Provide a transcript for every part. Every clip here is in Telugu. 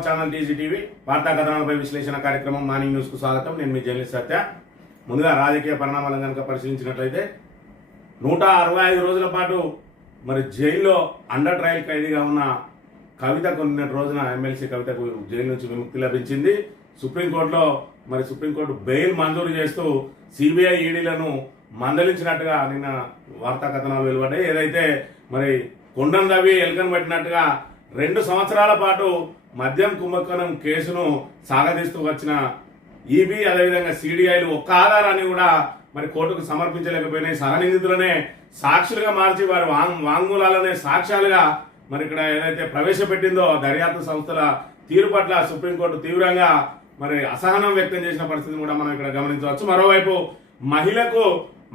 నమస్తే ఛానల్ టీజీ టీవీ వార్తా కథనాలపై విశ్లేషణ కార్యక్రమం మార్నింగ్ న్యూస్కు స్వాగతం. నేను మీ జర్నలిస్ట్ సత్య. ముందుగా రాజకీయ పరిణామాలను కనుక పరిశీలించినట్లయితే నూట అరవై ఐదు రోజుల పాటు మరి జైల్లో అండర్ ట్రయల్ ఖైదీగా ఉన్న కవిత కొన్ని రోజున ఎమ్మెల్సీ కవితకు జైలు నుంచి విముక్తి లభించింది. సుప్రీంకోర్టులో మరి సుప్రీంకోర్టు బెయిల్ మంజూరు చేస్తూ సిబిఐ ఈడీలను మందలించినట్టుగా నిన్న వార్తా కథనాలు వెలువడ్డాయి. ఏదైతే మరి కొండం రవి ఎలుకను పట్టినట్టుగా రెండు సంవత్సరాల పాటు మద్యం కుంభకోణం కేసును సాగదీస్తూ వచ్చిన ఈబీ అదేవిధంగా సిడిఐలు ఒక్క ఆధారాన్ని కూడా మరి కోర్టుకు సమర్పించలేకపోయినాయి. సహనిందితులనే సాక్షులుగా మార్చి వారి వాంగ్ వాంగ్మూలాలనే సాక్ష్యాలుగా మరి ఇక్కడ ఏదైతే ప్రవేశపెట్టిందో దర్యాప్తు సంస్థల తీరు పట్ల సుప్రీంకోర్టు తీవ్రంగా మరి అసహనం వ్యక్తం చేసిన పరిస్థితిని కూడా మనం ఇక్కడ గమనించవచ్చు. మరోవైపు మహిళకు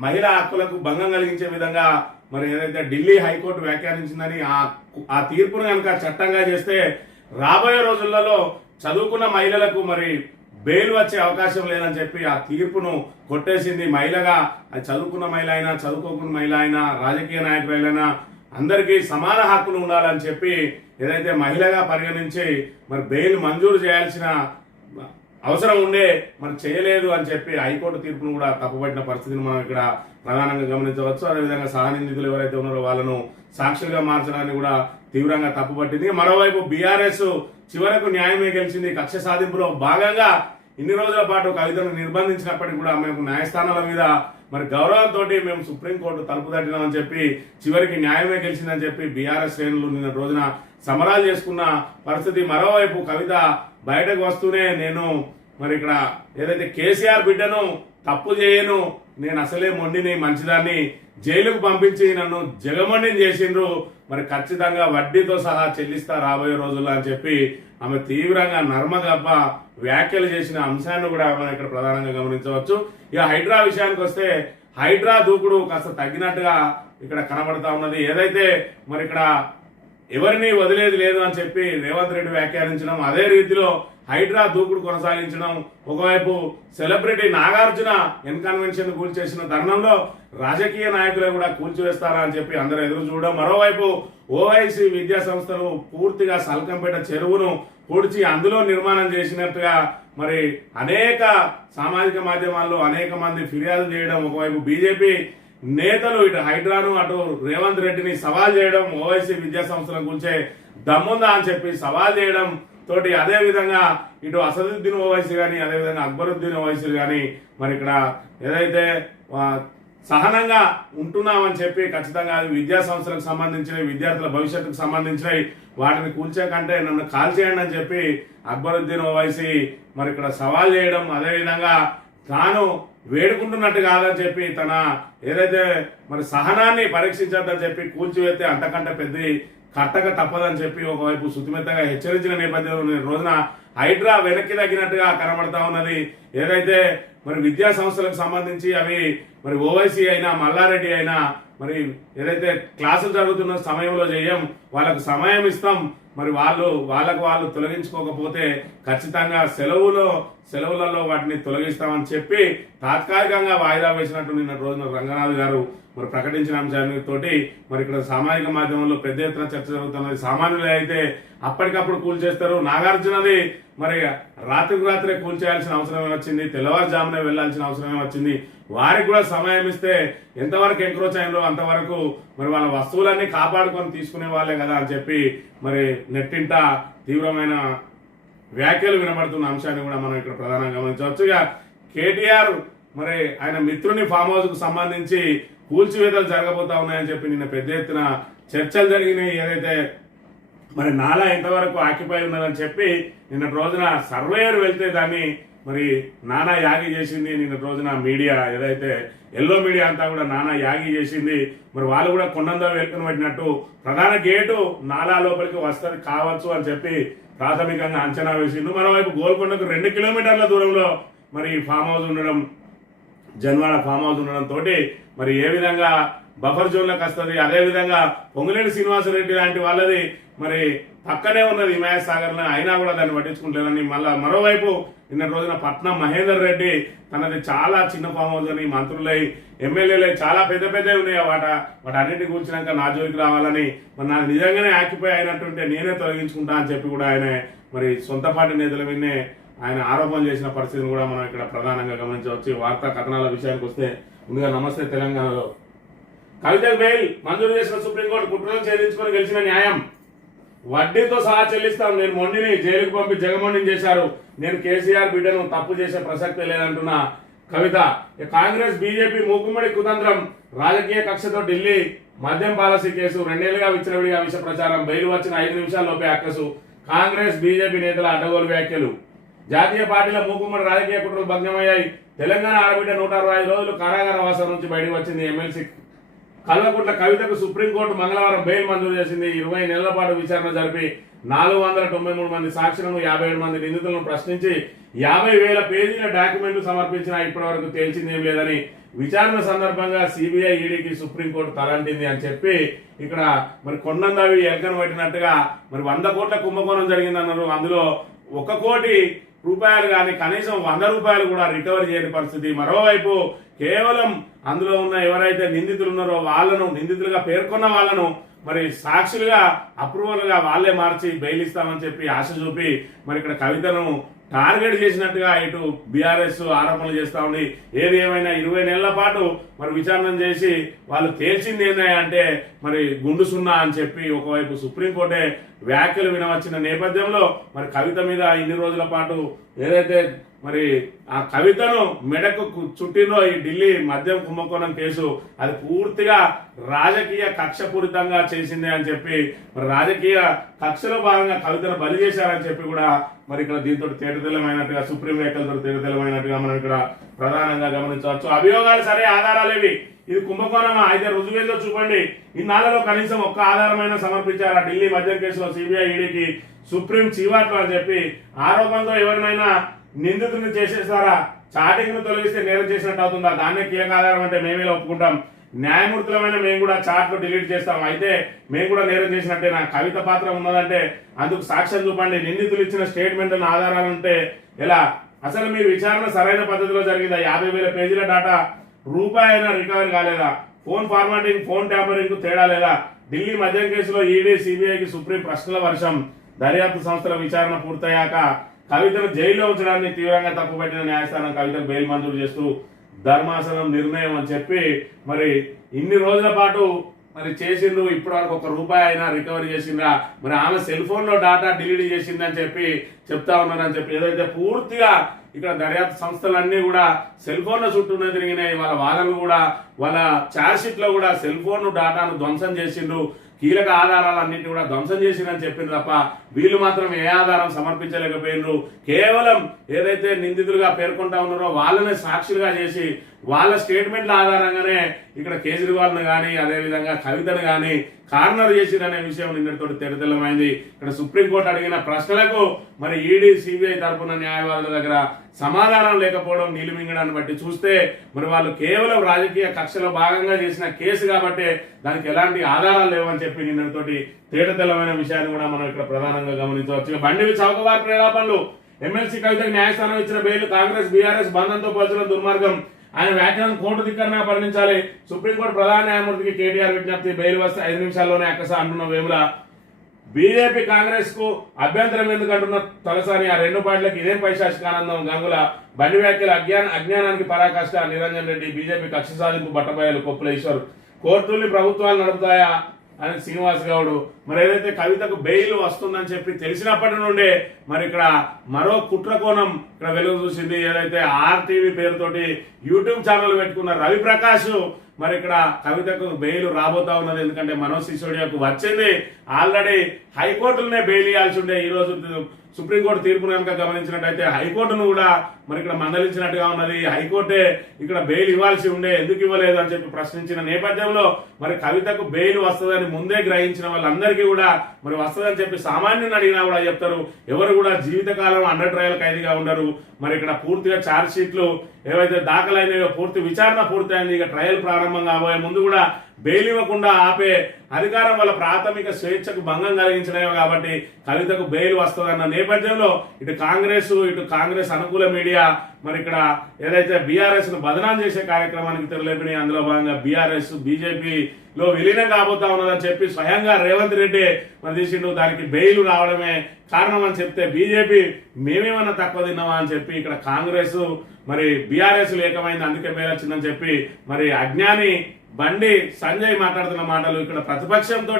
మహిళా హక్కులకు భంగం కలిగించే విధంగా మరి ఏదైతే ఢిల్లీ హైకోర్టు వ్యాఖ్యానించిందని ఆ ఆ తీర్పును కనుక చట్టంగా చేస్తే రాబోయే రోజులలో చదువుకున్న మహిళలకు మరి బెయిల్ వచ్చే అవకాశం లేదని చెప్పి ఆ తీర్పును కొట్టేసింది మహిళగా అది చదువుకున్న మహిళ అయినా చదువుకోకున్న మహిళ అయినా రాజకీయ నాయకులైనా అందరికీ సమాన హక్కులు ఉండాలని చెప్పి ఏదైతే మహిళగా పరిగణించి మరి బెయిల్ మంజూరు చేయాల్సిన అవసరం ఉండే మరి చేయలేదు అని చెప్పి హైకోర్టు తీర్పును కూడా తప్పుపట్టిన పరిస్థితిని మనం ఇక్కడ ప్రధానంగా గమనించవచ్చు. అదేవిధంగా సహనిందితులు ఎవరైతే ఉన్నారో వాళ్ళను సాక్షులుగా మార్చడాన్ని కూడా తీవ్రంగా తప్పుపట్టింది. మరోవైపు బీఆర్ఎస్ చివరకు న్యాయమే గెలిచింది. కక్ష సాధింపులో భాగంగా ఇన్ని రోజుల పాటు కవితను నిర్బంధించినప్పటికీ కూడా మేము న్యాయస్థానాల మీద మరి గౌరవంతో మేము సుప్రీంకోర్టు తలుపు తట్టినామని చెప్పి చివరికి న్యాయమే గెలిచిందని చెప్పి బీఆర్ఎస్ శ్రేణులు నిన్న రోజున సమరాలు చేసుకున్న పరిస్థితి. మరోవైపు కవిత బయటకు వస్తూనే నేను మరి ఇక్కడ ఏదైతే కేసీఆర్ బిడ్డను తప్పు చేయను నేను అసలే మొండిని మంచిదాన్ని జైలుకు పంపించి నన్ను జగమొండిని చేసిండ్రు. మరి ఖచ్చితంగా వడ్డీతో సహా చెల్లిస్తా రాబోయే రోజుల్లో అని చెప్పి ఆమె తీవ్రంగా నర్మగబ్బ వ్యాఖ్యలు చేసిన అంశాన్ని కూడా మనం ఇక్కడ ప్రధానంగా గమనించవచ్చు. ఇక హైడ్రా విషయానికి వస్తే హైడ్రా దూకుడు కాస్త తగ్గినట్టుగా ఇక్కడ కనబడతా ఉన్నది. ఏదైతే మరి ఇక్కడ ఎవరిని వదిలేది లేదు అని చెప్పి రేవంత్ రెడ్డి వ్యాఖ్యానించడం అదే రీతిలో హైడ్రా దూకుడు కొనసాగించడం ఒకవైపు సెలబ్రిటీ నాగార్జున ఇన్కన్వెన్షన్ కూల్చేసిన తరుణంలో రాజకీయ నాయకులే కూడా కూల్చివేస్తారా అని చెప్పి అందరూ ఎదురు చూడడం మరోవైపు ఓవైసీ విద్యా సంస్థలు పూర్తిగా సల్కంపేట చెరువును పూడ్చి అందులో నిర్మాణం చేసినట్టుగా మరి అనేక సామాజిక మాధ్యమాల్లో అనేక మంది ఫిర్యాదు చేయడం ఒకవైపు బీజేపీ నేతలు ఇటు హైడ్రాను అటు రేవంత్ రెడ్డిని సవాల్ చేయడం ఓవైసీ విద్యా సంస్థల గురించే దమ్ముందా అని చెప్పి సవాల్ చేయడం తోటి అదే విధంగా ఇటు అసదుద్దీన్ ఓవైసీ కానీ అదే విధంగా అక్బరుద్దీన్ ఓవైసీ కానీ మరి ఇక్కడ ఏదైతే సహనంగా ఉంటున్నామని చెప్పి ఖచ్చితంగా అది విద్యా సంస్థలకు సంబంధించినవి విద్యార్థుల భవిష్యత్తుకు సంబంధించినవి వాటిని కూల్చే కంటే నన్ను కాల్ చేయండి అని చెప్పి అక్బరుద్దీన్ ఓవైసీ మరి ఇక్కడ సవాల్ చేయడం అదే విధంగా తాను వేడుకుంటున్నట్టు కాదని చెప్పి తన ఏదైతే మరి సహనాన్ని పరీక్షించద్దని చెప్పి కూల్చివేస్తే అంతకంటే పెద్ద కట్టక తప్పదని చెప్పి ఒకవైపు శుతిమెత్తగా హెచ్చరించిన నేపథ్యంలో రోజున హైడ్రా వెనక్కి తగ్గినట్టుగా కనబడతా ఉన్నది. ఏదైతే మరి విద్యా సంస్థలకు సంబంధించి అవి మరి ఓవైసీ అయినా మల్లారెడ్డి అయినా మరి ఏదైతే క్లాసులు జరుగుతున్న సమయంలో చేయం వాళ్ళకు సమయం ఇస్తాం. మరి వాళ్ళు వాళ్ళకు వాళ్ళు తొలగించుకోకపోతే ఖచ్చితంగా సెలవులో సెలవులలో వాటిని తొలగిస్తామని చెప్పి తాత్కాలికంగా వాయిదా వేసినట్టు నిన్న రోజున రంగనాథ్ గారు మరి ప్రకటించిన అంశాన్ని తోటి మరి ఇక్కడ సామాజిక మాధ్యమంలో పెద్ద ఎత్తున చర్చ జరుగుతున్నది. సామాన్యులే అయితే అప్పటికప్పుడు కూల్చేస్తారు నాగార్జునది మరి రాత్రికి రాత్రే కూల్చేయాల్సిన అవసరమే వచ్చింది. తెల్లవారుజామునే వెళ్ళాల్సిన అవసరమే వచ్చింది. వారికి కూడా సమయం ఇస్తే ఎంతవరకు ఎంక్రోచ్ అయిందో అంతవరకు మరి వాళ్ళ వస్తువులన్నీ కాపాడుకొని తీసుకునే వాళ్ళే కదా అని చెప్పి మరి నెట్టింట తీవ్రమైన వ్యాఖ్యలు వినబడుతున్న అంశాన్ని కూడా మనం ఇక్కడ ప్రధానంగా గమనించవచ్చు. ఇక కేటీఆర్ మరి ఆయన మిత్రుని ఫామ్ హౌస్కు సంబంధించి కూల్చివేతలు జరగబోతా ఉన్నాయని చెప్పి నిన్న పెద్ద ఎత్తున చర్చలు జరిగినాయి. ఏదైతే మరి నాలా ఎంతవరకు ఆక్యుపై ఉన్నదని చెప్పి నిన్న రోజున సర్వేయర్ వెళ్తే దాన్ని మరి నానా యాగి చేసింది నిన్న రోజున మీడియా ఏదైతే ఎల్లో మీడియా అంతా కూడా నానా యాగి చేసింది. మరి వాళ్ళు కూడా కొండందో వేలుకుని పట్టినట్టు ప్రధాన గేటు నాలా లోపలికి వస్తుంది కావచ్చు అని చెప్పి ప్రాథమికంగా అంచనా వేసిండు. మరోవైపు గోల్కొండకు రెండు కిలోమీటర్ల దూరంలో మరి ఫామ్ హౌస్ ఉండడం జన్వాడ ఫామ్ హౌస్ ఉండడం తోటి మరి ఏ విధంగా బఫర్ జోన్లకు వస్తుంది అదే విధంగా పొంగులేటి శ్రీనివాసరెడ్డి లాంటి వాళ్ళది మరి పక్కనే ఉన్నది హిమాయత్ అయినా కూడా దాన్ని పట్టించుకుంటలేదని. మళ్ళీ మరోవైపు నిన్న రోజున పట్నం మహేందర్ రెడ్డి తనది చాలా చిన్న ఫామ్ హౌస్ అని మంత్రులై ఎమ్మెల్యేలై చాలా పెద్ద పెద్దవి ఉన్నాయి వాట వాటి అన్నింటి కూర్చున్నాక నా జోలికి రావాలని. మరి నాకు నిజంగానే ఆక్యుపై అయినట్టుంటే నేనే తొలగించుకుంటా అని చెప్పి కూడా ఆయన మరి సొంత పార్టీ నేతల విన్నే ఆయన ఆరోపణ చేసిన పరిస్థితిని కూడా మనం ఇక్కడ ప్రధానంగా గమనించవచ్చు. వార్తా కథనాల విషయానికి వస్తే ముందుగా నమస్తే తెలంగాణలో. కవిత బెయిల్ మంజూరు చేసిన సుప్రీంకోర్టు కుట్రలు ఛేదించుకొని గెలిచిన న్యాయం. వడ్డీతో సహా చెల్లిస్తాం. నేను మొండిని జైలుకు పంపి జగమొండిని చేశారు. నేను కేసీఆర్ బిడ్డను తప్పు చేసే ప్రసక్తే లేదంటున్న కవిత. కాంగ్రెస్ బీజేపీ మూకుమ్మడి కుతంత్రం. రాజకీయ కక్షతో ఢిల్లీ మద్యం పాలసీ కేసు. రెండేళ్ళుగా విచ్చలవిడిగా విష ప్రచారం. బయలు వచ్చిన ఐదు నిమిషాల్లోపే అక్కసు. కాంగ్రెస్ బీజేపీ నేతల అడ్డగోలు వ్యాఖ్యలు. జాతీయ పార్టీల మూకుమ్మడి రాజకీయ కుట్రలు భగ్నమయ్యాయి. తెలంగాణ ఆడబిడ్డ నూట అరవై ఐదు రోజులు కారాగార వాసం నుంచి బయటకు వచ్చింది ఎమ్మెల్సీ కల్వకుంట్ల కవితకు సుప్రీంకోర్టు మంగళవారం బెయిల్ మంజూరు చేసింది. ఇరవై నెలల పాటు విచారణ జరిపి నాలుగు వందల తొంభై మూడు మంది సాక్షులను యాభై ఏడు మంది నిందితులను ప్రశ్నించి యాభై వేల పేజీల డాక్యుమెంట్లు సమర్పించినా ఇప్పటివరకు తేల్చిందేం లేదని విచారణ సందర్భంగా సిబిఐ ఈడీకి సుప్రీంకోర్టు తలంటింది అని చెప్పి ఇక్కడ మరి కొండందావి ఎలకను పట్టినట్టుగా మరి వంద కోట్ల కుంభకోణం జరిగిందన్నారు. అందులో ఒక కోటి రూపాయలు కానీ కనీసం వంద రూపాయలు కూడా రికవరీ చేయని పరిస్థితి. మరోవైపు కేవలం అందులో ఉన్న ఎవరైతే నిందితులు ఉన్నారో వాళ్ళను నిందితులుగా పేర్కొన్న వాళ్ళను మరి సాక్షులుగా అప్రూవల్గా వాళ్ళే మార్చి బెయిల్ ఇస్తామని చెప్పి ఆశ చూపి మరి ఇక్కడ కవితను టార్గెట్ చేసినట్టుగా ఇటు బీఆర్ఎస్ ఆరోపణలు చేస్తా ఉంది. ఏది ఏమైనా ఇరవై నెలల పాటు మరి విచారణ చేసి వాళ్ళు తేల్చింది ఏంటంటే అంటే మరి గుండు సున్నా అని చెప్పి ఒకవైపు సుప్రీంకోర్టే వ్యాఖ్యలు వినవచ్చిన నేపథ్యంలో మరి కవిత మీద ఇన్ని రోజుల పాటు ఏదైతే మరి ఆ కవితను మెడకు కు- చుట్టినో ఈ ఢిల్లీ మద్యం కుంభకోణం కేసు అది పూర్తిగా రాజకీయ కక్షపూరితంగా చేసింది అని చెప్పి మరి రాజకీయ కక్షలో భాగంగా కవితను బలి చేశారని చెప్పి కూడా మరి ఇక్కడ దీంతో తేటతెల్లమైనట్టుగా సుప్రీం వ్యాఖ్యలతో తేటతెల్లమైనట్టుగా మనం ఇక్కడ ప్రధానంగా గమనించవచ్చు. అభియోగాలు సరే ఆధారాలేవి ఇది కుంభకోణం అయితే రుజువేందో చూపండి. ఇన్నాళ్ళలో కనీసం ఒక్క ఆధారమైన సమర్పించారా? ఢిల్లీ మద్యం కేసులో సిబిఐ ఈడీకి సుప్రీం చీవాట్లు అని చెప్పి ఆరోపణతో ఎవరినైనా నిందితులు చేసేస్తారా? చాటింగ్ తొలగిస్తే నేరం చేసినట్టు అవుతుందా? దాన్నే కీలక ఆధారం అంటే మేమే ఒప్పుకుంటాం. న్యాయమూర్తులమైన మేము కూడా చాట్లు డిలీట్ చేస్తాం. అయితే మేము కూడా నేరం చేసినట్టే. నా కవిత పాత్ర ఉన్నదంటే అందుకు సాక్ష్యం చూపండి. నిందితులు ఇచ్చిన స్టేట్మెంట్ ఆధారాలు ఉంటే ఎలా? అసలు మీ విచారణ సరైన పద్ధతిలో జరిగిందా? యాభై వేల పేజీల డాటా రూపాయి అయినా రికవరీ కాలేదా? ఫోన్ ఫార్మాటింగ్ ఫోన్ ట్యాంపరింగ్ తేడా లేదా? ఢిల్లీ మద్యం కేసులో ఈడీ సిబిఐకి సుప్రీం ప్రశ్నల వర్షం. దర్యాప్తు సంస్థల విచారణ పూర్తయ్యాక కవితను జైల్లో ఉంచడాన్ని తీవ్రంగా తప్పుపట్టిన న్యాయస్థానం కవితను బెయిల్ మంజూరు చేస్తూ ధర్మాసనం నిర్ణయం అని చెప్పి మరి ఇన్ని రోజుల పాటు మరి చేసిండ్రు. ఇప్పుడు వరకు ఒక రూపాయి అయినా రికవరీ చేసిండ్రా. మరి ఆమె సెల్ ఫోన్లో డాటా డిలీట్ చేసిందని చెప్పి చెప్తా ఉన్నారని చెప్పి ఏదైతే పూర్తిగా ఇక్కడ దర్యాప్తు సంస్థలన్నీ కూడా సెల్ ఫోన్ల చుట్టూనే తిరిగినాయి. వాళ్ళ వాదనలు కూడా వాళ్ళ ఛార్జ్ కూడా సెల్ ఫోన్ డాటాను ధ్వంసం చేసిండ్రు. కీలక ఆధారాలన్నింటినీ కూడా ధ్వంసం చేసిందని చెప్పింది తప్ప వీళ్ళు మాత్రం ఏ ఆధారం సమర్పించలేకపోయినరు. కేవలం ఏదైతే నిందితులుగా పేర్కొంటా ఉన్నారో వాళ్ళనే సాక్షులుగా చేసి వాళ్ళ స్టేట్మెంట్ల ఆధారంగానే ఇక్కడ కేజ్రీవాల్ను కానీ అదేవిధంగా కవితను కానీ కార్నర్ చేసిరనే విషయం నిన్నటితో తెరతెల్లమైంది ఇక్కడ సుప్రీంకోర్టు అడిగిన ప్రశ్నలకు మరి ఈడీ సిబిఐ తరపున న్యాయవాదుల దగ్గర సమాధానం లేకపోవడం నిలుమింగడాన్ని బట్టి చూస్తే మరి వాళ్ళు కేవలం రాజకీయ కక్షలో భాగంగా చేసిన కేసు కాబట్టి దానికి ఎలాంటి ఆధారాలు లేవని చెప్పి నిన్నటితోటి తేటతెల్లమైన విషయాన్ని కూడా మనం ఇక్కడ ప్రధానంగా గమనించవచ్చు. బండివి బండి చౌకబార్ పనులు ఎమ్మెల్సీ కవితకు న్యాయస్థానం ఇచ్చిన బెయిల్ కాంగ్రెస్ బీఆర్ఎస్ బంధంతో పోల్చిన దుర్మార్గం. ఆయన వ్యాఖ్యలను కోర్టు ధిక్కరణ పరిణించాలి. సుప్రీంకోర్టు ప్రధాన న్యాయమూర్తికి కేటీఆర్ విజ్ఞప్తి బెయిల్ వస్తే ఐదు నిమిషాల్లోనే అక్కస అంటున్న వేముల బీజేపీ కాంగ్రెస్కు అభ్యంతరం ఎందుకు అంటున్న తలసాని ఆ రెండు పార్టీలకు ఇదే పైశాచికానందం గంగుల బండి వ్యాఖ్యలు అజ్ఞాన అజ్ఞానానికి పరాకాష్ట నిరంజన్ రెడ్డి బీజేపీ కక్ష సాధింపు బట్టబయలు కొప్పుల ఈశ్వర్. కోర్టుల్ని ప్రభుత్వాలు నడుపుతాయా అని శ్రీనివాస్ గౌడ్. మరి ఏదైతే కవితకు బెయిల్ వస్తుందని చెప్పి తెలిసినప్పటి నుండే మరి ఇక్కడ మరో కుట్ర కోణం ఇక్కడ వెలుగు చూసింది. ఏదైతే ఆర్టీవీ పేరుతోటి యూట్యూబ్ ఛానల్ పెట్టుకున్న రవి ప్రకాష్ మరి ఇక్కడ కవితకు బెయిల్ రాబోతా ఉన్నది. ఎందుకంటే మనోజ్ సిసోడియాకు వచ్చింది. ఆల్రెడీ హైకోర్టులనే బెయిల్ ఇవ్వాల్సి ఉండే ఈ రోజు సుప్రీంకోర్టు తీర్పును కనుక గమనించినట్టయితే హైకోర్టును కూడా మరి ఇక్కడ మందలించినట్టుగా ఉన్నది. హైకోర్టే ఇక్కడ బెయిల్ ఇవ్వాల్సి ఉండే ఎందుకు ఇవ్వలేదు అని చెప్పి ప్రశ్నించిన నేపథ్యంలో మరి కవితకు బెయిల్ వస్తుందని ముందే గ్రహించిన వాళ్ళందరికీ కూడా మరి వస్తుందని చెప్పి సామాన్యుని అడిగినా కూడా చెప్తారు. ఎవరు కూడా జీవితకాలం అండర్ ట్రయల్ ఖైదీగా ఉండరు. మరి ఇక్కడ పూర్తిగా ఛార్జ్ షీట్లు ఏవైతే దాఖలైనవో పూర్తి విచారణ పూర్తయింది. ఇక ట్రయల్ ప్రారంభం కాబోయే ముందు కూడా బెయిల్ ఇవ్వకుండా ఆపే అధికారం వల్ల ప్రాథమిక స్వేచ్ఛకు భంగం కలిగించడమే కాబట్టి కవితకు బెయిల్ వస్తుందన్న నేపథ్యంలో ఇటు కాంగ్రెస్ ఇటు కాంగ్రెస్ అనుకూల మీడియా మరి ఇక్కడ ఏదైతే బీఆర్ఎస్ను బదనాం చేసే కార్యక్రమానికి తెరలేపినాయి అందులో భాగంగా బీఆర్ఎస్ బీజేపీ లో విలీనం కాబోతా ఉన్నదని చెప్పి స్వయంగా రేవంత్ రెడ్డి మరి తీసిండు దానికి బెయిల్ రావడమే కారణం అని చెప్తే బీజేపీ మేమేమన్నా తక్కువ తిన్నామా అని చెప్పి ఇక్కడ కాంగ్రెస్ మరి బీఆర్ఎస్ ఏకమైంది అందుకే మేలొచ్చిందని చెప్పి మరి అజ్ఞాని బండి సంజయ్ మాట్లాడుతున్న మాటలు ఇక్కడ ప్రతిపక్షంతో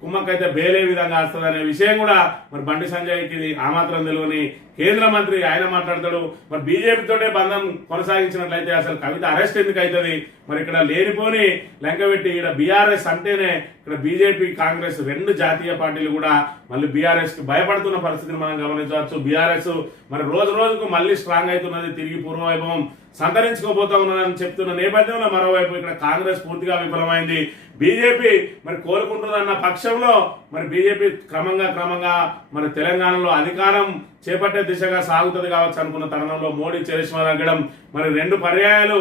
కుమ్మక్కైతే బేలే విధంగా వస్తుందనే విషయం కూడా మరి బండి సంజయ్కి ఆ మాత్రం తెలియని కేంద్ర మంత్రి ఆయన మాట్లాడతాడు. మరి బీజేపీ తోటే బంధం కొనసాగించినట్లయితే అసలు కవిత అరెస్ట్ ఎందుకు అవుతుంది మరి ఇక్కడ లేనిపోని లెంకబెట్టి ఇక్కడ బీఆర్ఎస్ అంటేనే ఇక్కడ బీజేపీ కాంగ్రెస్ రెండు జాతీయ పార్టీలు కూడా మళ్ళీ బీఆర్ఎస్కి భయపడుతున్న పరిస్థితిని మనం గమనించవచ్చు. బీఆర్ఎస్ మరి రోజు రోజుకు మళ్ళీ స్ట్రాంగ్ అవుతున్నది తిరిగి పూర్వవైభవం. సంతరించుకోబోతా ఉన్నదని చెప్తున్న నేపథ్యంలో మరోవైపు ఇక్కడ కాంగ్రెస్ పూర్తిగా విఫలమైంది. బీజేపీ మరి కోలుకుంటుందన్న పక్షంలో మరి బీజేపీ క్రమంగా క్రమంగా మరి తెలంగాణలో అధికారం చేపట్టే దిశగా సాగుతుంది కావచ్చు అనుకున్న తరుణంలో మోడీ చరిష్మా తగ్గడం మరి రెండు పర్యాయాలు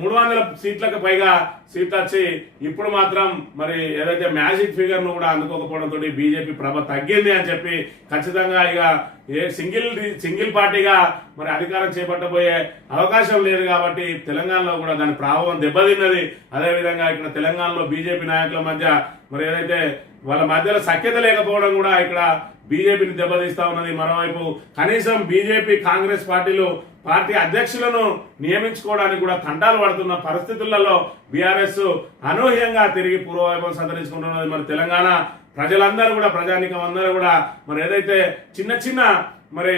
మూడు వందల సీట్లకు పైగా సీట్లు వచ్చి ఇప్పుడు మాత్రం మరి ఏదైతే మ్యాజిక్ ఫిగర్ను కూడా అందుకోకపోవడంతో బీజేపీ ప్రభ తగ్గింది అని చెప్పి ఖచ్చితంగా ఇక ఏ సింగిల్ సింగిల్ పార్టీగా మరి అధికారం చేపట్టబోయే అవకాశం లేదు కాబట్టి తెలంగాణలో కూడా దాని ప్రభావం దెబ్బతిన్నది. అదేవిధంగా ఇక్కడ తెలంగాణలో బీజేపీ నాయకుల మధ్య మరి ఏదైతే వాళ్ళ మధ్యలో సఖ్యత లేకపోవడం కూడా ఇక్కడ బీజేపీని దెబ్బతీస్తా ఉన్నది. మరోవైపు కనీసం బీజేపీ కాంగ్రెస్ పార్టీలు పార్టీ అధ్యక్షులను నియమించుకోవడానికి కూడా తంటాలు పడుతున్న పరిస్థితులలో బీఆర్ఎస్ అనూహ్యంగా తిరిగి పూర్వవైభవం సంతరించుకుంటున్నది మరి తెలంగాణ ప్రజలందరూ కూడా ప్రజానికం అందరూ కూడా. మరి ఏదైతే చిన్న చిన్న మరి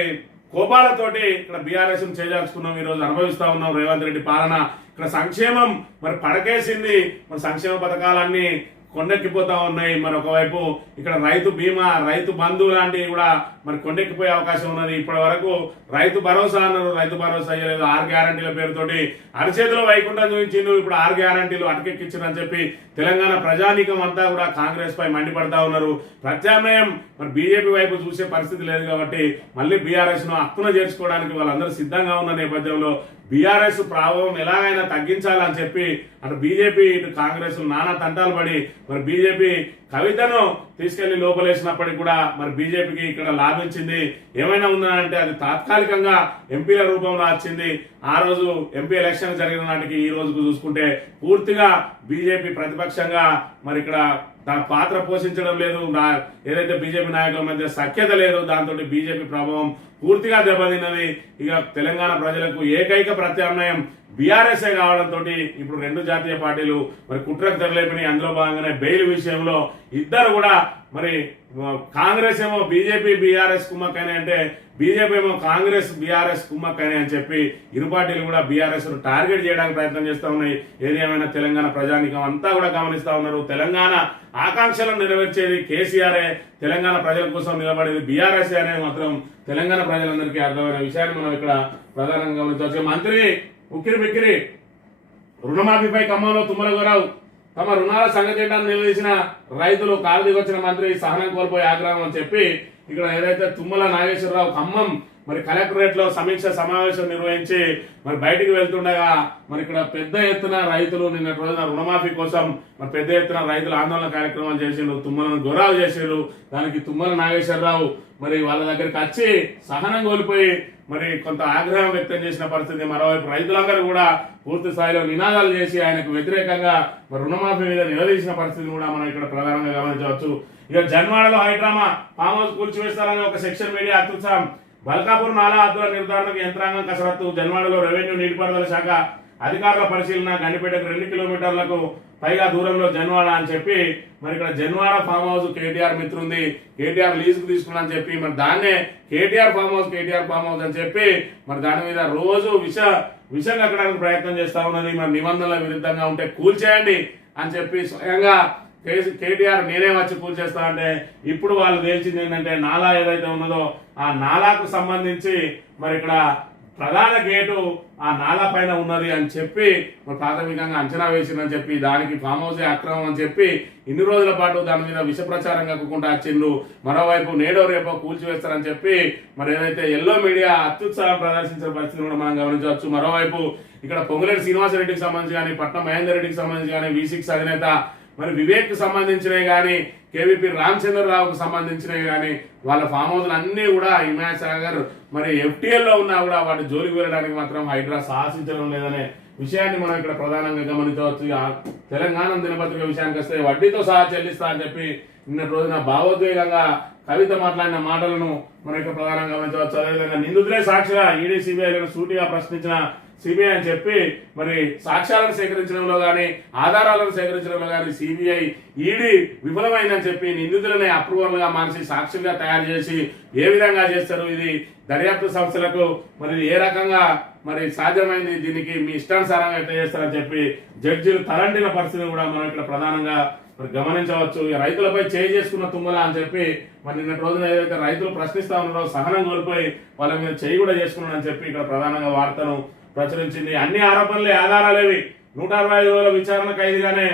కోపాలతోటి ఇక్కడ బీఆర్ఎస్ చేజార్చుకున్నాం ఈరోజు అనుభవిస్తా ఉన్నాం రేవంత్ రెడ్డి పాలన. ఇక్కడ సంక్షేమం మరి పడకేసింది. మరి సంక్షేమ పథకాలన్నీ కొండెక్కిపోతా ఉన్నాయి. మరి ఒకవైపు ఇక్కడ రైతు బీమా రైతు బంధు లాంటివి కూడా మరి కొండెక్కిపోయే అవకాశం ఉన్నది. ఇప్పటి వరకు రైతు భరోసా అన్నారు. రైతు భరోసా అయ్యలేదు ఆరు గ్యారంటీల పేరుతోటి అరచేతిలో వైకుంఠం చూపించిండు. ఇప్పుడు ఆరు గ్యారంటీలు అటకెక్కించారని చెప్పి తెలంగాణ ప్రజానీకం అంతా కూడా కాంగ్రెస్ పై మండిపడతా ఉన్నారు. ప్రత్యామ్నాయం మరి బీజేపీ వైపు చూసే పరిస్థితి లేదు కాబట్టి మళ్ళీ బీఆర్ఎస్ను హక్కున చేర్చుకోవడానికి వాళ్ళందరూ సిద్ధంగా ఉన్న నేపథ్యంలో బీఆర్ఎస్ ప్రభావం ఎలాగైనా తగ్గించాలని చెప్పి అటు బీజేపీ ఇటు కాంగ్రెస్ నానా తంటాలు పడి మరి బీజేపీ కవితను తీసుకెళ్ళి లోపలేసినప్పటికీ కూడా మరి బీజేపీకి ఇక్కడ లాభించింది. ఏమైనా ఉందంటే అది తాత్కాలికంగా ఎంపీల రూపంలో వచ్చింది. ఆ రోజు ఎంపీ ఎలక్షన్ జరిగిన నాటికి ఈ రోజుకు చూసుకుంటే పూర్తిగా బీజేపీ ప్రతిపక్షంగా మరి ఇక్కడ తన పాత్ర పోషించడం లేదు నా- ఏదైతే బీజేపీ నాయకుల మధ్య సఖ్యత లేదు దాంతో బీజేపీ ప్రభావం పూర్తిగా దెబ్బతిన్నది. ఇక తెలంగాణ ప్రజలకు ఏకైక ప్రత్యామ్నాయం బీఆర్ఎస్ఏ కావడంతో ఇప్పుడు రెండు జాతీయ పార్టీలు మరి కుట్రకు తెరలేపినాయి. అందులో భాగంగానే బెయిల్ విషయంలో ఇద్దరు కూడా మరి కాంగ్రెస్ ఏమో బీజేపీ బీఆర్ఎస్ కుమ్మక్కైనా అంటే బీజేపీ ఏమో కాంగ్రెస్ బీఆర్ఎస్ కుమ్మక్కనే అని చెప్పి ఇరు పార్టీలు కూడా బీఆర్ఎస్ టార్గెట్ చేయడానికి ప్రయత్నం చేస్తా ఉన్నాయి. ఏదేమైనా తెలంగాణ ప్రజానికం అంతా కూడా గమనిస్తా ఉన్నారు. తెలంగాణ ఆకాంక్షలను నెరవేర్చేది కేసీఆర్ఏ తెలంగాణ ప్రజల కోసం నిలబడేది బీఆర్ఎస్ అనేది మాత్రం తెలంగాణ ప్రజలందరికీ అర్థమైన విషయాన్ని మనం ఇక్కడ ప్రధానంగా గమనించవచ్చు. మంత్రి ఉక్కిరి బిక్కిరి రుణమాఫీపై ఖమ్మంలో తుమ్మల తమ రుణాల సంగతి నిలదీసిన రైతులు కాలు దిగొచ్చిన మంత్రి సహనం కోల్పోయి ఆగ్రహం అని చెప్పి ఇక్కడ ఏదైతే తుమ్మల నాగేశ్వరరావు ఖమ్మం మరి కలెక్టరేట్లో సమీక్ష సమావేశం నిర్వహించి మరి బయటికి వెళ్తుండగా మరి ఇక్కడ పెద్ద ఎత్తున రైతులు నిన్న రోజున రుణమాఫీ కోసం మరి పెద్ద ఎత్తున రైతులు ఆందోళన కార్యక్రమాలు చేసిండ్రు తుమ్మలను గొరావు చేసిండ్రు. దానికి తుమ్మల నాగేశ్వరరావు మరి వాళ్ళ దగ్గరికి వచ్చి సహనం కోల్పోయి మరి కొంత ఆగ్రహం వ్యక్తం చేసిన పరిస్థితి మరోవైపు రైతులందరూ కూడా పూర్తి స్థాయిలో నినాదాలు చేసి ఆయనకు వ్యతిరేకంగా మరి రుణమాఫీ మీద నిలదీసిన పరిస్థితిని కూడా మనం ఇక్కడ ప్రధానంగా గమనించవచ్చు. ఇక జన్వాడలో హైడ్రామా ఫామ్ హౌస్ కూల్చివేస్తారని ఒక సెక్షన్ మీడియా అత్యుత్సాహం. బల్కాపూర్ నాలా హద్దుల నిర్ధారణకు యంత్రాంగం కసరత్తు జన్వాడలో రెవెన్యూ నీటిపారుదల శాఖ అధికారుల పరిశీలన గండిపేటకు రెండు కిలోమీటర్లకు పైగా దూరంలో జన్వాడ అని చెప్పి మరి ఇక్కడ జన్వాడ ఫామ్ హౌస్ కేటీఆర్ మిత్రుంది కేటీఆర్ లీజుకు తీసుకున్నా అని చెప్పి మరి దాన్నే KTR farm house KTR farm house అని చెప్పి మరి దాని మీద రోజు విష విషం కట్టడానికి ప్రయత్నం చేస్తా ఉన్నది. మరి నిబంధనల విరుద్ధంగా ఉంటే కూల్చేయండి అని చెప్పి స్వయంగా కేటీఆర్ నేనే వచ్చి కూల్చేస్తా అంటే ఇప్పుడు వాళ్ళు తేల్చింది ఏంటంటే నాలా ఏదైతే ఉన్నదో ఆ నాలాకు సంబంధించి మరి ఇక్కడ ప్రధాన గేటు ఆ నాలా పైన ఉన్నది అని చెప్పి ప్రాథమికంగా అంచనా వేసిందని చెప్పి దానికి ఫామ్ హౌస్ అక్రమం అని చెప్పి ఇన్ని రోజుల పాటు దాని మీద విష ప్రచారం కాకుండా వచ్చిండ్రు మరోవైపు నేడో రేపో కూల్చివేస్తారని చెప్పి మరి ఏదైతే ఎల్లో మీడియా అత్యుత్సాహం ప్రదర్శించిన పరిస్థితిని కూడా మనం గమనించవచ్చు. మరోవైపు ఇక్కడ పొంగులేటి శ్రీనివాసరెడ్డికి సంబంధించి కానీ పట్నం మహేందర్ రెడ్డికి సంబంధించి కానీ వి సిక్స్ అధినేత మరి వివేక్ సంబంధించినవి కానీ కేవీపీ రామచంద్రరావుకు సంబంధించినవి కానీ వాళ్ళ ఫామ్ హౌస్లు అన్నీ కూడా హిమాయత్ సాగర్ మరి ఎఫ్టీఎల్లో ఉన్నా కూడా వాటి జోలికి వెళ్ళడానికి మాత్రం హైడ్రా సాహసించడం లేదనే విషయాన్ని మనం ఇక్కడ ప్రధానంగా గమనించవచ్చు. తెలంగాణ దినపత్రిక విషయానికి వస్తే వడ్డీతో సహా చెల్లిస్తా అని చెప్పి నిన్నటి రోజున భావోద్వేగంగా కవిత మాట్లాడిన మాటలను మనం ఇక్కడ ప్రధానంగా గమనించవచ్చు. అదేవిధంగా నిందితులే సాక్షిగా ఈడీ సిబిఐలను సూటిగా ప్రశ్నించిన సిబిఐ అని చెప్పి మరి సాక్ష్యాలను సేకరించడంలో కానీ ఆధారాలను సేకరించడంలో కానీ సిబిఐ ఈడీ విఫలమైందని చెప్పి నిందితులని అప్రూవల్గా మార్చి సాక్షులుగా తయారు చేసి ఏ విధంగా చేస్తారు ఇది దర్యాప్తు సంస్థలకు మరి ఏ రకంగా మరి సాధ్యమైంది దీనికి మీ ఇష్టానుసారంగా ఎట్లా చేస్తారని చెప్పి జడ్జిలు తలంటిన పరిస్థితిని కూడా మనం ఇక్కడ ప్రధానంగా మరి గమనించవచ్చు. రైతులపై చేయి చేసుకున్న తుమ్మల అని చెప్పి మరి నిన్నటి రోజున ఏదైతే రైతులు ప్రశ్నిస్తా ఉన్నారో సహనం కోల్పోయి వాళ్ళ మీద చేయి కూడా చేసుకున్నారని చెప్పి ఇక్కడ ప్రధానంగా వార్తను ప్రచురించింది. అన్ని ఆరోపణలే ఆధారాలేవి. నూట అరవై ఐదు రోజుల విచారణ ఖైదీగానే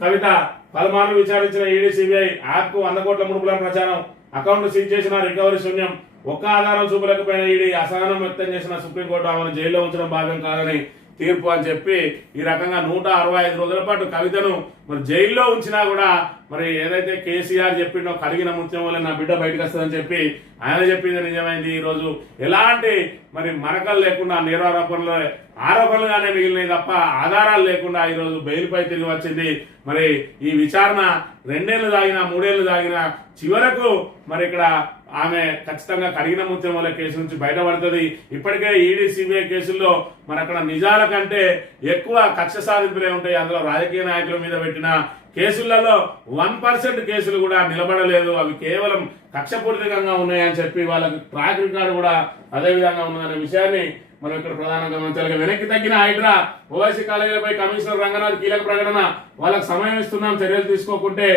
కవిత పలుమార్లు విచారించిన ఈడీ సిబిఐ యాప్కు వంద కోట్ల ముడుపుల ప్రచారం. అకౌంట్ సీజ్ చేసిన రికవరీ శూన్యం. ఒక్క ఆధారం చూపలేకపోయిన ఈడీ అసహనం వ్యక్తం చేసిన సుప్రీంకోర్టు ఆమెను జైల్లో ఉంచడం భాగం కాదని తీర్పు అని చెప్పి ఈ రకంగా నూట అరవై ఐదు రోజుల పాటు కవితను మరి జైల్లో ఉంచినా కూడా మరి ఏదైతే కేసీఆర్ చెప్పిండో కడిగిన ముత్యం వల్ల నా బిడ్డ బయటకు వస్తుందని చెప్పి ఆయన చెప్పింది నిజమైంది ఈ రోజు ఎలాంటి మరి మరకలు లేకుండా నేరారోపణలు ఆరోపణలుగానే మిగిలినాయి తప్ప ఆధారాలు లేకుండా ఈ రోజు బెయిల్పై తిరిగి వచ్చింది. మరి ఈ విచారణ రెండేళ్ళు దాగినా మూడేళ్ళు దాగినా చివరకు మరి ఇక్కడ ఆమె ఖచ్చితంగా కడిగిన ముత్యం వల్ల కేసు నుంచి బయటపడుతుంది. ఇప్పటికే ఈడీ సిబిఐ కేసుల్లో మరి అక్కడ నిజాల కంటే ఎక్కువ కక్ష సాధింపులే ఉంటాయి. అందులో రాజకీయ నాయకుల మీద పెట్టిన కేసులలో వన్ పర్సెంట్ కేసులు కూడా నిలబడలేదు. అవి కేవలం కక్షపూరితంగా ఉన్నాయని చెప్పి వాళ్ళకి ట్రాక్ రికార్డు కూడా అదే విధంగా ఉన్నదనే విషయాన్ని మనం ఇక్కడ ప్రధానంగా గమనించాలి. వెనక్కి తగ్గిన హైడ్రా ఓవైసీ కాలేజీలపై కమిషనర్ రంగనాథ్ కీలక ప్రకటన వాళ్ళకి సమయం ఇస్తున్నాం. చర్యలు తీసుకోకుంటే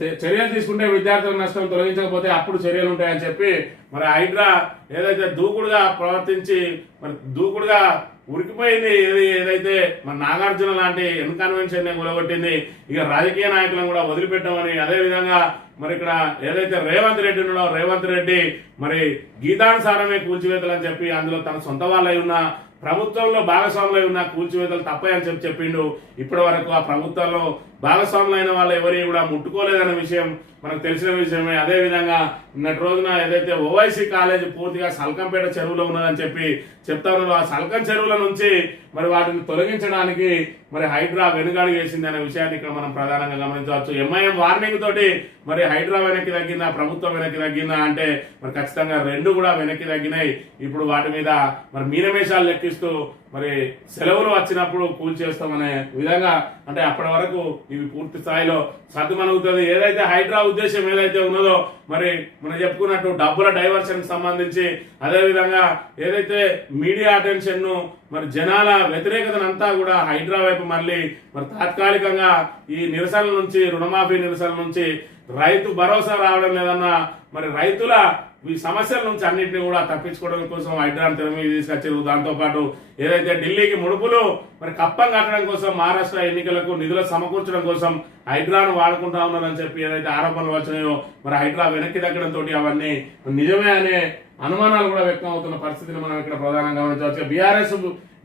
చర్యలు తీసుకుంటే విద్యార్థుల నష్టం తొలగించకపోతే అప్పుడు చర్యలు ఉంటాయని చెప్పి మరి హైడ్రా ఏదైతే దూకుడుగా ప్రవర్తించి మరి దూకుడుగా ఉరికిపోయింది ఏది ఏదైతే మన నాగార్జున లాంటి ఇన్కన్వెన్షన్ని కూలగొట్టింది ఇక రాజకీయ నాయకులను కూడా వదిలిపెట్టమని అదే విధంగా మరి ఇక్కడ ఏదైతే రేవంత్ రెడ్డి ఉన్నాడో రేవంత్ రెడ్డి మరి గీతానుసారమే కూల్చివేతలని చెప్పి అందులో తన సొంత వాళ్ళై ఉన్న ప్రభుత్వంలో భాగస్వాములై ఉన్న కూల్చివేతలు తప్పని చెప్పి చెప్పిండు. ఇప్పటి వరకు ఆ ప్రభుత్వంలో భాగస్వాములైన వాళ్ళు ఎవరి కూడా ముట్టుకోలేదన్న విషయం మనకు తెలిసిన విషయమే. అదే విధంగా నిన్నటి రోజున ఏదైతే ఓవైసీ కాలేజ్ పూర్తిగా సల్కంపేట చెరువులో ఉన్నదని చెప్పి చెప్తా ఉన్నారు. ఆ సల్కం చెరువుల నుంచి మరి వాటిని తొలగించడానికి మరి హైడ్రా వెనుగాడి వేసింది అనే విషయాన్ని ఇక్కడ మనం ప్రధానంగా గమనించవచ్చు. ఎంఐఎం వార్నింగ్ తోటి మరి హైడ్రా వెనక్కి తగ్గిందా? ప్రభుత్వం వెనక్కి తగ్గిందా? అంటే మరి ఖచ్చితంగా రెండు కూడా వెనక్కి తగ్గినాయి. ఇప్పుడు వాటి మీద మరి మీనమేషాలు లెక్కిస్తూ మరి సెలవులు వచ్చినప్పుడు కూల్చేస్తామనే విధంగా అంటే అప్పటి వరకు ఇవి పూర్తి స్థాయిలో సర్దుమనుగుతుంది ఏదైతే హైడ్రా ఉద్దేశం ఏదైతే ఉన్నదో మరి మనం చెప్పుకున్నట్టు డబ్బుల డైవర్షన్ సంబంధించి అదేవిధంగా ఏదైతే మీడియా అటెన్షన్ను మరి జనాల వ్యతిరేకతనంతా కూడా హైడ్రా వైపు మళ్ళీ మరి తాత్కాలికంగా ఈ నిరసనల నుంచి రుణమాఫీ నిరసనల నుంచి రైతు భరోసా రావడం లేదన్న మరి రైతుల ఈ సమస్యల నుంచి అన్నింటినీ కూడా తప్పించుకోవడం కోసం హైడ్రాన్ తెర తీసుకొచ్చారు. దాంతోపాటు ఏదైతే ఢిల్లీకి ముడుపులు మరి కప్పం కట్టడం కోసం మహారాష్ట్ర ఎన్నికలకు నిధులు సమకూర్చడం కోసం హైడ్రాను వాడుకుంటా ఉన్నారని చెప్పి ఏదైతే ఆరోపణలు వచ్చినాయో మరి హైడ్రా వెనక్కి తగ్గడంతో తోటి అవన్నీ నిజమే అనే అనుమానాలు కూడా వ్యక్తం అవుతున్న పరిస్థితిని మనం ఇక్కడ ప్రధానంగా గమనించవచ్చు. బీఆర్ఎస్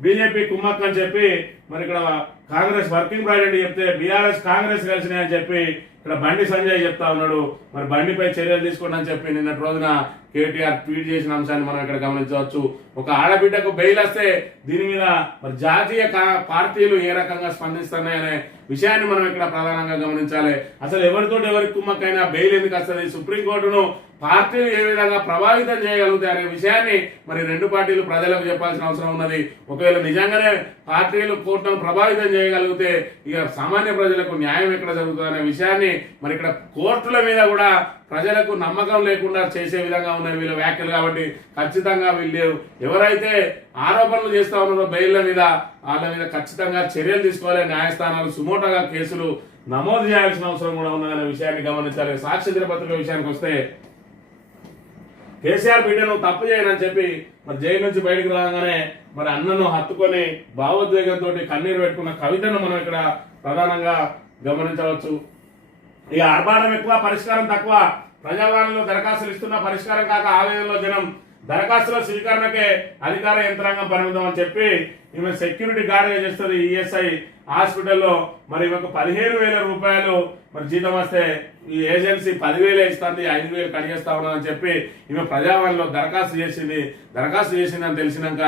బీజేపీ కుమ్మక్కని చెప్పి మరి ఇక్కడ కాంగ్రెస్ వర్కింగ్ ప్రెసిడెంట్ చెప్తే బీఆర్ఎస్ కాంగ్రెస్ కలిసినాయని చెప్పి ఇక్కడ బండి సంజయ్ చెప్తా ఉన్నాడు మరి బండిపై చర్యలు తీసుకోండి అని చెప్పి నిన్నటి రోజున కేటీఆర్ ట్వీట్ చేసిన అంశాన్ని మనం ఇక్కడ గమనించవచ్చు. ఒక ఆడబిడ్డకు బెయిల్ వస్తే దీని మీద మరి జాతీయ పార్టీలు ఏ రకంగా స్పందిస్తున్నాయనే విషయాన్ని మనం ఇక్కడ ప్రధానంగా గమనించాలి. అసలు ఎవరితో ఎవరి కుమ్మకైనా బెయిల్ ఎందుకు వస్తుంది? సుప్రీంకోర్టును పార్టీలు ఏ విధంగా ప్రభావితం చేయగలుగుతాయి అనే విషయాన్ని మరి రెండు పార్టీలు ప్రజలకు చెప్పాల్సిన అవసరం ఉన్నది. ఒకవేళ నిజంగానే పార్టీలు కోర్టును ప్రభావితం చేయగలిగితే ఇక సామాన్య ప్రజలకు న్యాయం ఎక్కడ జరుగుతుంది అనే విషయాన్ని మరి ఇక్కడ కోర్టుల మీద కూడా ప్రజలకు నమ్మకం లేకుండా చేసే విధంగా ఉన్నాయి వీళ్ళ వ్యాఖ్యలు కాబట్టి ఖచ్చితంగా వీళ్ళు ఎవరైతే ఆరోపణలు చేస్తా ఉన్నారో బెయిల్ల మీద వాళ్ళ మీద ఖచ్చితంగా చర్యలు తీసుకోవాలి న్యాయస్థానాలు సుమోటగా కేసులు నమోదు చేయాల్సిన అవసరం కూడా ఉన్నదనే విషయాన్ని గమనించాలి. సాక్ష్య దినపత్రిక విషయానికి వస్తే కేసీఆర్ బిడ్డను తప్పు చేయనని చెప్పి మరి జైలు నుంచి బయటకు రాగానే మరి అన్నను హత్తుకొని భావోద్వేగంతో కన్నీరు పెట్టుకున్న కవితను మనం ఇక్కడ ప్రధానంగా గమనించవచ్చు. ఇక ఆర్భాటం ఎక్కువ పరిష్కారం తక్కువ. ప్రజావాణిలో దరఖాస్తులు ఇస్తున్న పరిష్కారం కాక ఆలయంలో జనం దరఖాస్తుల స్వీకరణకే అధికార యంత్రాంగం పరిమితం అని చెప్పి ఈమె సెక్యూరిటీ గార్డ్గా చేస్తుంది ఈఎస్ఐ హాస్పిటల్లో. మరి ఈమెకు పదిహేను వేల రూపాయలు. మరి జీతం వస్తే ఈ ఏజెన్సీ పదివేలే ఇస్తుంది ఐదు వేలు కడిగేస్తా ఉన్నదని చెప్పి ఈమె ప్రజావాణిలో దరఖాస్తు చేసింది. దరఖాస్తు చేసిందని తెలిసినాక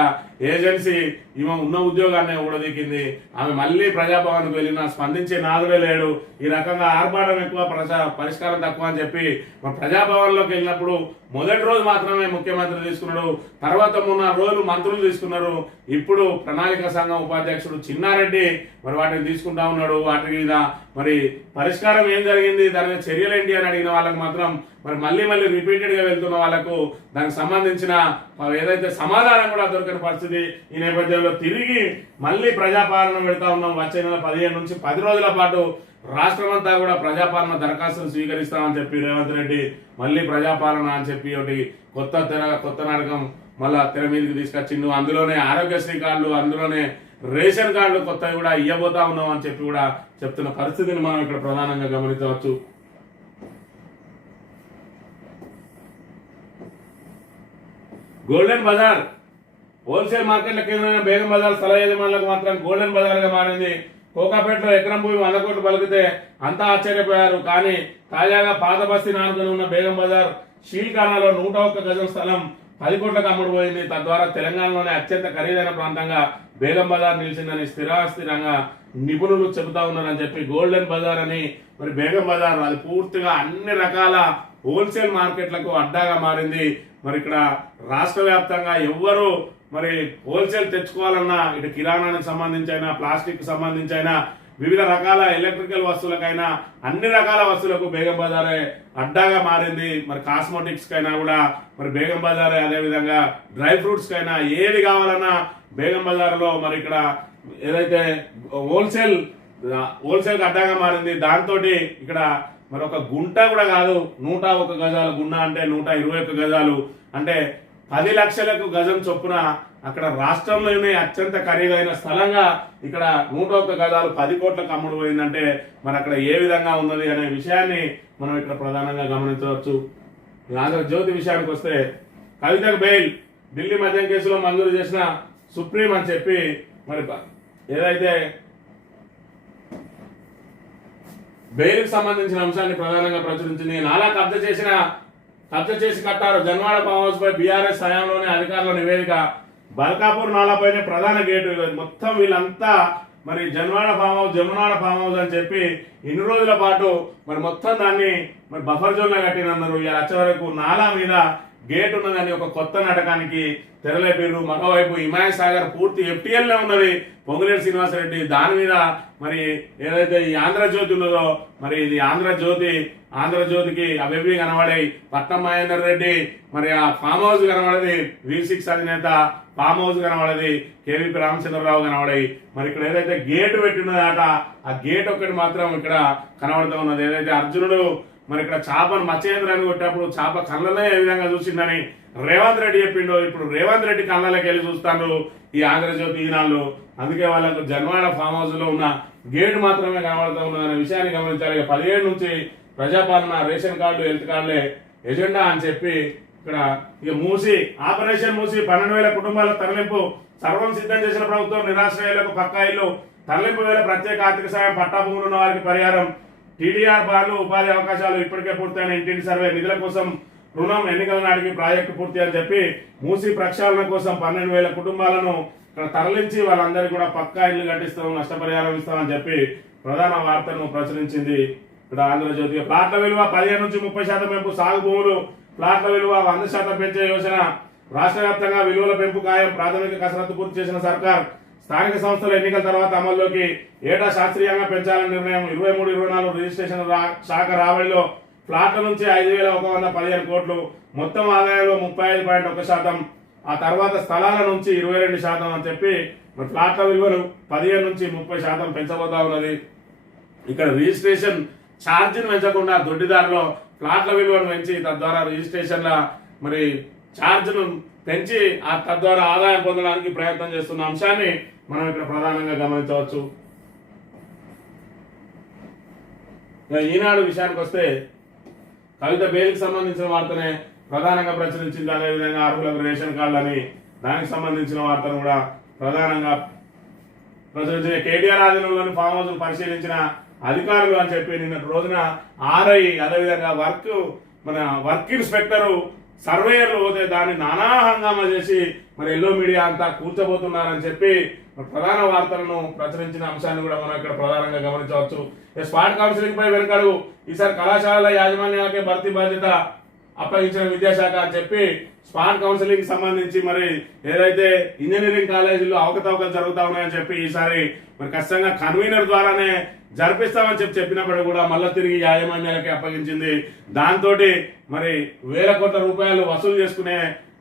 ఏజెన్సీ ఈమె ఉన్న ఉద్యోగాన్ని ఊడదీకింది. ఆమె మళ్ళీ ప్రజాభవన్కు వెళ్ళినా స్పందించే నాదులే లేడు. ఈ రకంగా ఆర్భాటం ఎక్కువ పరిష్కారం తక్కువ అని చెప్పి మరి ప్రజాభవన్లోకి వెళ్ళినప్పుడు మొదటి రోజు మాత్రమే ముఖ్యమంత్రి తీసుకున్నాడు. తర్వాత మొన్న రోజులు మంత్రులు తీసుకున్నారు. ఇప్పుడు ప్రణాళిక సంఘం ఉపాధ్యక్షుడు చిన్నారెడ్డి మరి వాటిని తీసుకుంటా ఉన్నాడు. వాటి మీద మరి పరిష్కారం ఏం జరిగింది? దాని మీద చర్యలు ఏంటి అని అడిగిన వాళ్ళకి మాత్రం మరి మళ్ళీ మళ్ళీ రిపీటెడ్గా వెళ్తున్న వాళ్ళకు దానికి సంబంధించిన ఏదైతే సమాధానం కూడా దొరకని పరిస్థితి ఈ నేపథ్యంలో తిరిగి మళ్ళీ ప్రజాపాలన పెడతా ఉన్నాం. వచ్చే నెల పదిహేను నుంచి పది రోజుల పాటు రాష్ట్రమంతా కూడా ప్రజాపాలన దరఖాస్తులు స్వీకరిస్తామని చెప్పి రేవంత్ రెడ్డి మళ్ళీ ప్రజాపాలన అని చెప్పి ఒకటి కొత్త తెర కొత్త నాటకం మళ్ళా తెర మీదకి తీసుకొచ్చిండు. అందులోనే ఆరోగ్యశ్రీ కార్డులు అందులోనే రేషన్ కార్డులు కొత్తవి కూడా ఇవ్వబోతా ఉన్నాం అని చెప్పి కూడా చెప్తున్న పరిస్థితిని మనం ఇక్కడ ప్రధానంగా గమనించవచ్చు. గోల్డెన్ బజార్. హోల్సేల్ మార్కెట్ల కేంద్రమైన బేగం బజార్ స్థల యజమానులకు మాత్రం గోల్డెన్ బజార్గా మారింది. కోకాపేటలో ఎకరం భూమి వంద కోట్లు పలికితే అంతా ఆశ్చర్యపోయారు. కానీ తాజాగా పాత బస్తీ నానుకుని ఉన్న బేగం బజార్ షీల్ఖానాలో నూట ఒక్క గజం స్థలం పది కోట్లకు అమ్ముడుపోయింది తద్వారా తెలంగాణలోనే అత్యంత ఖరీదైన ప్రాంతంగా బేగం బజార్ నిలిచిందని స్థిరాస్థిరంగా నిపుణులు చెబుతా ఉన్నారని చెప్పి గోల్డెన్ బజార్ అని మరి బేగం బజార్ అది పూర్తిగా అన్ని రకాల హోల్సేల్ మార్కెట్లకు అడ్డాగా మారింది. మరి ఇక్కడ రాష్ట్ర వ్యాప్తంగా ఎవ్వరూ మరి హోల్సేల్ తెచ్చుకోవాలన్నా ఇటు కిరాణానికి సంబంధించైనా ప్లాస్టిక్ సంబంధించైనా వివిధ రకాల ఎలక్ట్రికల్ వస్తువులకైనా అన్ని రకాల వస్తువులకు బేగం బజారే అడ్డాగా మారింది. మరి కాస్మోటిక్స్కైనా కూడా మరి బేగం బజారే. అదేవిధంగా డ్రై ఫ్రూట్స్ కైనా ఏది కావాలన్నా బేగం బజార్లో మరి ఇక్కడ ఏదైతే హోల్సేల్ హోల్సేల్ అడ్డాగా మారింది. దాంతో ఇక్కడ మరి ఒక గుంట కూడా కాదు. నూట ఒక గజాలు గున్న అంటే నూట ఇరవై ఒక్క గజాలు. అంటే పది లక్షలకు గజం చొప్పున అక్కడ రాష్ట్రంలోనే అత్యంత ఖరీదైన స్థలంగా ఇక్కడ నూట ఒక్క గజాలు పది కోట్లకు అమ్ముడు పోయిందంటే మరి అక్కడ ఏ విధంగా ఉన్నది అనే విషయాన్ని మనం ఇక్కడ ప్రధానంగా గమనించవచ్చు. ఈ ఆంధ్రజ్యోతి విషయానికి వస్తే కవితకు బెయిల్ ఢిల్లీ మద్యం కేసులో మంజూరు చేసిన సుప్రీం అని చెప్పి మరి ఏదైతే బెయిల్కి సంబంధించిన అంశాన్ని ప్రధానంగా ప్రచురించింది నాలా కబ్జా చేసిన ఖర్చు చేసి కట్టారు. జన్వాడ ఫామ్ హౌస్ పై బీఆర్ఎస్ హయాంలోనే అధికారుల నివేదిక. బల్కాపూర్ నాలాపైనే ప్రధాన గేటు. మొత్తం వీళ్ళంతా మరి Janwada farm house Jamunada farm house అని చెప్పి ఇన్ని రోజుల పాటు మరి మొత్తం దాన్ని మరి బఫర్ జోన్లో కట్టినన్నారు ఇలా వచ్చే వరకు నాలా మీద గేట్ ఉన్నదని ఒక కొత్త నాటకానికి తెరలేపారు. మరోవైపు హిమాయ సాగర్ పూర్తి ఎఫ్టీఎల్లో ఉన్నది. పొంగులేటి శ్రీనివాసరెడ్డి దాని మీద మరి ఏదైతే ఈ ఆంధ్రజ్యోతి ఉన్నదో మరి ఇది ఆంధ్రజ్యోతి ఆంధ్రజ్యోతికి అవేవి కనబడాయి. పట్నం మహేందర్ రెడ్డి మరి ఆ ఫామ్ హౌస్ కనబడది. వి సిక్స్ అధినేత ఫామ్ హౌస్ కనబడది. కేవీపీ రామచంద్రరావు కనబడాయి. మరి ఇక్కడ ఏదైతే గేట్ పెట్టినదాట ఆ గేట్ ఒక్కటి మాత్రం ఇక్కడ కనబడుతూ ఉన్నది. ఏదైతే అర్జునుడు మరి ఇక్కడ చేపను మత్స్యేంద్రాన్ని కొట్టినప్పుడు చేప కళ్ళనే ఏ విధంగా చూసిందని రేవంత్ రెడ్డి చెప్పిండు. ఇప్పుడు రేవంత్ రెడ్డి కళ్ళలోకి వెళ్ళి చూస్తాను ఈ ఆంధ్రజ్యోతి ఈనాళ్ళు. అందుకే వాళ్ళకు జన్వాడ ఫామ్ హౌస్లో ఉన్న గేట్ మాత్రమే కనబడతా ఉన్నదనే విషయాన్ని గమనించాలి. పదిహేడు నుంచి ప్రజాపాలన రేషన్ కార్డు హెల్త్ కార్డులే ఎజెండా అని చెప్పి ఇక్కడ ఇక మూసి ఆపరేషన్ మూసి పన్నెండు వేల కుటుంబాల తరలింపు సర్వం సిద్ధం చేసిన ప్రభుత్వం నిరాశ్రయాలకు పక్కా ఇల్లు. తరలింపు వేల ప్రత్యేక ఆర్థిక సాయం పట్టా భూములు ఉన్న వారికి పరిహారం. టీడీఆర్ బార్లు ఉపాధి అవకాశాలు ఇప్పటికే పూర్తయిన ఇంటింటి సర్వే నిధుల కోసం రుణం ఎన్నికల నాటికి ప్రాజెక్టు పూర్తి అని చెప్పి మూసి ప్రక్షాళన కోసం పన్నెండు వేల కుటుంబాలను ఇక్కడ తరలించి వాళ్ళందరికీ కూడా పక్కా ఇల్లు కట్టిస్తాం నష్టపరిహారం ఇస్తామని చెప్పి ప్రధాన వార్తను ప్రచురించింది ఇక్కడ ఆంధ్రజ్యోతి ప్లాట్ల విలువ పదిహేను నుంచి ముప్పై శాతం పెంపు సాగు భూములు ప్లాట్ల విలువ వంద శాతం పెంచే యోజన రాష్ట్ర వ్యాప్తంగా విలువల పెంపు ఖాయం ప్రాథమిక కసరత్తు పూర్తి చేసిన సర్కార్ స్థానిక సంస్థల ఎన్నికల తర్వాత అమల్లోకి ఏటా శాస్త్రీయంగా పెంచాలని నిర్ణయం ఇరవై మూడు ఇరవై నాలుగు రిజిస్ట్రేషన్ శాఖ రాబడిలో ఫ్లాట్ల నుంచి ఐదు వేల ఒక వంద పదిహేను కోట్లు మొత్తం ఆదాయంలో ముప్పై ఐదు పాయింట్ ఒక శాతం ఆ తర్వాత స్థలాల నుంచి ఇరవై రెండు శాతం అని చెప్పి మరి ఫ్లాట్ల విలువను పదిహేను నుంచి ముప్పై శాతం పెంచబోతా ఉన్నది. ఇక్కడ రిజిస్ట్రేషన్ ఛార్జీని పెంచకుండా దొడ్డిదారిలో ఫ్లాట్ల విలువను పెంచి తద్వారా రిజిస్ట్రేషన్ల మరి ఛార్జ్ను పెంచి ఆ తద్వారా ఆదాయం పొందడానికి ప్రయత్నం చేస్తున్న అంశాన్ని మనం ఇక్కడ ప్రధానంగా గమనించవచ్చు. ఈనాడు విషయానికి వస్తే కవిత బేలికి సంబంధించిన వార్తనే ప్రధానంగా ప్రచురించింది. అదేవిధంగా అర్హులకు రేషన్ కార్డులు అని దానికి సంబంధించిన వార్తను కూడా ప్రధానంగా ప్రచురించిన కేటీఆర్ ఆధీనంలోని ఫామ్ హౌస్ పరిశీలించిన అధికారులు అని చెప్పి నిన్న రోజున ఆర్ఐ అదేవిధంగా వర్క్ మన వర్క్ ఇన్స్పెక్టర్ సర్వేయర్లు పోతే దాన్ని నానా హంగామా చేసి మరి ఎల్లో మీడియా అంతా కూర్చోబోతున్నారని చెప్పి ప్రధాన వార్తలను ప్రచురించిన అంశాన్ని కూడా మనం ఇక్కడ ప్రధానంగా గమనించవచ్చు. స్పాట్ కౌన్సిలింగ్ పై వెనుకడు ఈసారి కళాశాలల యాజమాన్యాలకే భర్తీ బాధ్యత అప్పగించిన విద్యాశాఖ అని చెప్పి స్పాట్ కౌన్సిలింగ్ సంబంధించి మరి ఏదైతే ఇంజనీరింగ్ కాలేజీలో అవకతవకలు జరుగుతా ఉన్నాయని చెప్పి ఈసారి మరి ఖచ్చితంగా కన్వీనర్ ద్వారానే జరిపిస్తామని చెప్పి చెప్పినప్పుడు కూడా మళ్ళీ తిరిగి యాజమాన్యాలకి అప్పగించింది. దాంతో మరి వేల కోట్ల రూపాయలు వసూలు చేసుకునే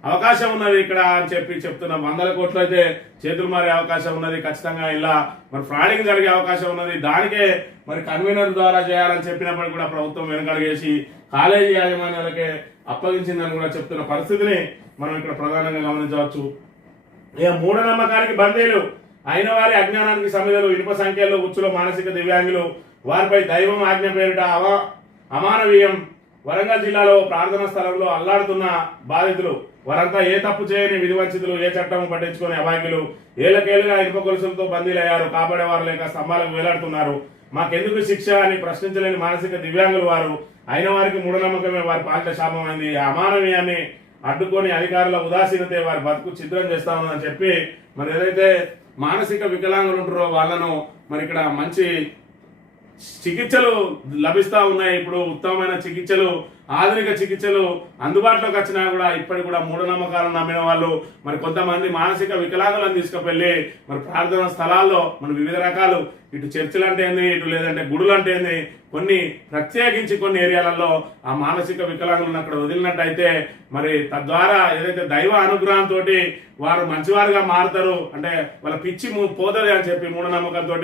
అవకాశం ఉన్నది ఇక్కడ అని చెప్పి చెప్తున్న. వందల కోట్లు అయితే చేతులు మారే అవకాశం ఉన్నది. ఖచ్చితంగా ఇలా మరి ఫ్రాడింగ్ జరిగే అవకాశం ఉన్నది. దానికే మరి కన్వీనర్ ద్వారా చేయాలని చెప్పినప్పుడు కూడా ప్రభుత్వం వెనకడిగేసి కాలేజీ యాజమాన్యాలకే అప్పగించిందని కూడా చెప్తున్న పరిస్థితిని మనం ఇక్కడ ప్రధానంగా గమనించవచ్చు. ఇక మూఢనమ్మకానికి బందీలు. అయిన వారి అజ్ఞానానికి సమిధలు ఇనుప సంఖ్యలో ఉచ్చులో మానసిక దివ్యాంగులు వారిపై దైవం ఆజ్ఞ పేరిట అవ అమానవీయం వరంగల్ జిల్లాలో ప్రార్థనా స్థలంలో అల్లాడుతున్న బాధితులు. వారంతా ఏ తప్పు చేయని విధివంచితులు ఏ చట్టం పట్టించుకునే అవాక్యులు ఏళ్ళకేళ్ళుగా ఇనుప గొలుసులతో బందీలయ్యారు కాపాడేవారు లేక స్తంభాలకు వేలాడుతున్నారు. మాకెందుకు శిక్ష అని ప్రశ్నించలేని మానసిక దివ్యాంగులు వారు. అయిన వారికి మూఢనమ్మకమే వారి పాలిట శాపమైంది. అమానవీయాన్ని అడ్డుకొని అధికారుల ఉదాసీనతే వారి బతుకు ఛిద్రం చేస్తా ఉందని చెప్పి మరి ఏదైతే మానసిక వికలాంగులు ఉంటారో వాళ్ళను మరి ఇక్కడ మంచి చికిత్సలు లభిస్తూ ఉన్నాయి. ఇప్పుడు ఉత్తమమైన చికిత్సలు ఆధునిక చికిత్సలు అందుబాటులోకి వచ్చినా కూడా ఇప్పటికి కూడా మూఢనమ్మకాలను నమ్మిన వాళ్ళు మరి కొంతమంది మానసిక వికలాంగులను తీసుకువెళ్ళి మరి ప్రార్థనా స్థలాల్లో మన వివిధ రకాలు ఇటు చర్చిలు అంటే ఏంది ఇటు లేదంటే గుడులు అంటే ఏంది కొన్ని ప్రత్యేకించి కొన్ని ఏరియాలలో ఆ మానసిక వికలాంగులను అక్కడ వదిలినట్టయితే మరి తద్వారా ఏదైతే దైవ అనుగ్రహంతో వారు మంచివారుగా మారుతారు అంటే వాళ్ళ పిచ్చి ము- అని చెప్పి మూఢనమ్మకంతో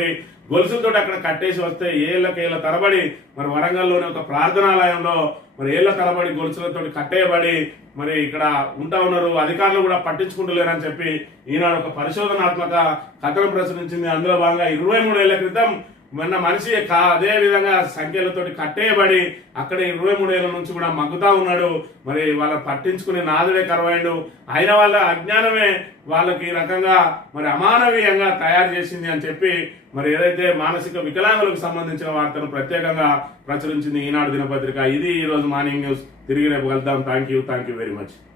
గొలుసులతో అక్కడ కట్టేసి వస్తే ఏళ్ళకేళ్ళ తరబడి మరి వరంగల్లోని ఒక ప్రార్థనాలయంలో మరి ఏళ్ళ తరబడి గొలుసులతో కట్టేయబడి మరి ఇక్కడ ఉంటా ఉన్నారు అధికారులు కూడా పట్టించుకుంటలేరని చెప్పి ఈనాడు ఒక పరిశోధనాత్మక కథనం ప్రచురించింది. అందులో భాగంగా ఇరవై మూడు ఏళ్ళ క్రితం మొన్న మనిషి కా- అదే విధంగా సంఖ్యలతోటి కట్టేయబడి అక్కడ ఇరవై మూడు నుంచి కూడా మగ్గుతా ఉన్నాడు. మరి వాళ్ళ పట్టించుకునే నాదుడే కరవైండు. అయిన వాళ్ళ అజ్ఞానమే వాళ్ళకి ఈ రకంగా మరి అమానవీయంగా తయారు చేసింది అని చెప్పి మరి ఏదైతే మానసిక వికలాంగులకు సంబంధించిన వార్తను ప్రత్యేకంగా ప్రచురించింది ఈనాడు దినపత్రిక. ఇది ఈ రోజు మార్నింగ్ న్యూస్. తిరిగి రేపు వెళ్దాం thank you thank you very much.